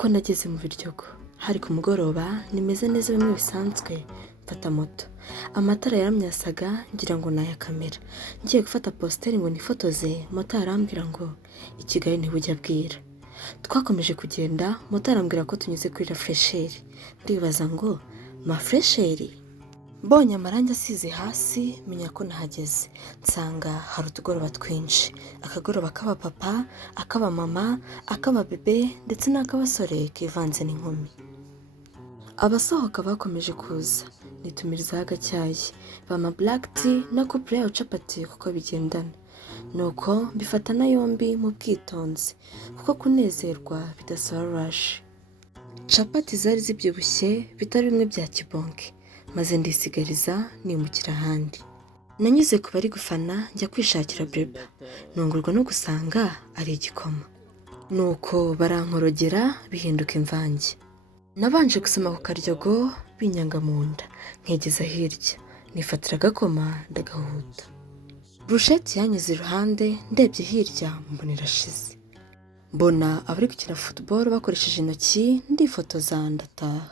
uko nageze mu Biryogo hari ku mugoroba nimeze neza bimwe bisanzwe mfata moto amatara yaramyasaga ngira ngo naya kamera ngiye gufata posteri ngo nifotoze moto arambwira ngo i Kigali ntibujya bwira twakomeje kugenda moto arambwira ko tunyuze kuri La Fresheri ndibaza ngo ma Fresheri mbonye amarangi asize hasi menya ko nahageze nsanga hari utugoroba twinshi akagoroba k'aba papa akaba mama akaba bebe ndetse n'akabasore kivanze n'inkumi abasohoka bakomeje kuza nitumirizaho agacyayi bama black tea na couple ya capati kuko bigendana nuko bifatana yombi mu bwitonzi kuko kunezerwa bidasaba rush capati zari zibyibushye bitari bimwe bya kibonke maze ndisigariza nimukira ahandi nanyuze ku bari gufana njya kwishakira breba nungurwa no gusanga ari igikoma nuko barankorogera bihinduka imvange nabanje gusoma ku Karyogo binyanga mu nda nkegeza hirya nifatira agakoma ndagahuta brushette yanyuze iruhande ndebye hirya mbona irashize mbona abari gukina football bakoresheje intoki ndifotoza ndataha